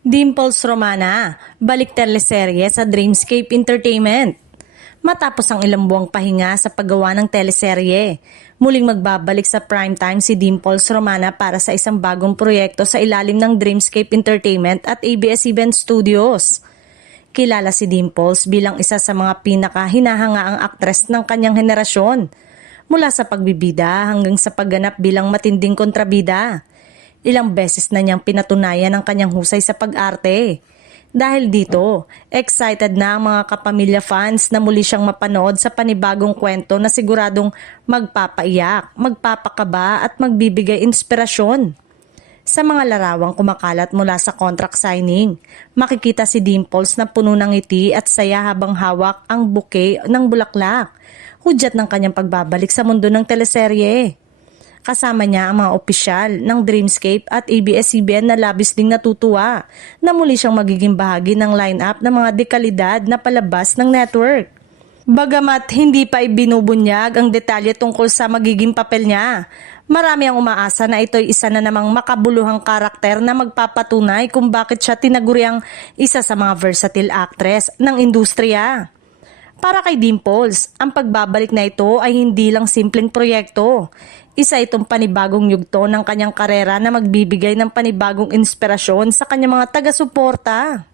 Dimples Romana, balik teleserye sa Dreamscape Entertainment. Matapos ang ilang buwang pahinga sa paggawa ng teleserye, muling magbabalik sa primetime si Dimples Romana para sa isang bagong proyekto sa ilalim ng Dreamscape Entertainment at ABS-CBN Studios. Kilala si Dimples bilang isa sa mga pinaka-hinahangaang aktres ng kanyang henerasyon, mula sa pagbibida hanggang sa pagganap bilang matinding kontrabida. Ilang beses na niyang pinatunayan ang kanyang husay sa pag-arte. Dahil dito, excited na ang mga kapamilya fans na muli siyang mapanood sa panibagong kwento na siguradong magpapaiyak, magpapakaba at magbibigay inspirasyon. Sa mga larawang kumakalat mula sa contract signing, makikita si Dimples na puno ng ngiti at saya habang hawak ang bouquet ng bulaklak, hudyat ng kanyang pagbabalik sa mundo ng teleserye. Kasama niya ang mga opisyal ng Dreamscape at ABS-CBN na labis ding natutuwa na muli siyang magiging bahagi ng line-up ng mga dekalidad na palabas ng network. Bagamat hindi pa ibinubunyag ang detalye tungkol sa magiging papel niya, marami ang umaasa na ito'y isa na namang makabuluhang karakter na magpapatunay kung bakit siya tinaguriang isa sa mga versatile actress ng industriya. Para kay Dimples, ang pagbabalik na ito ay hindi lang simpleng proyekto. Isa itong panibagong yugto ng kanyang karera na magbibigay ng panibagong inspirasyon sa kanyang mga taga-suporta.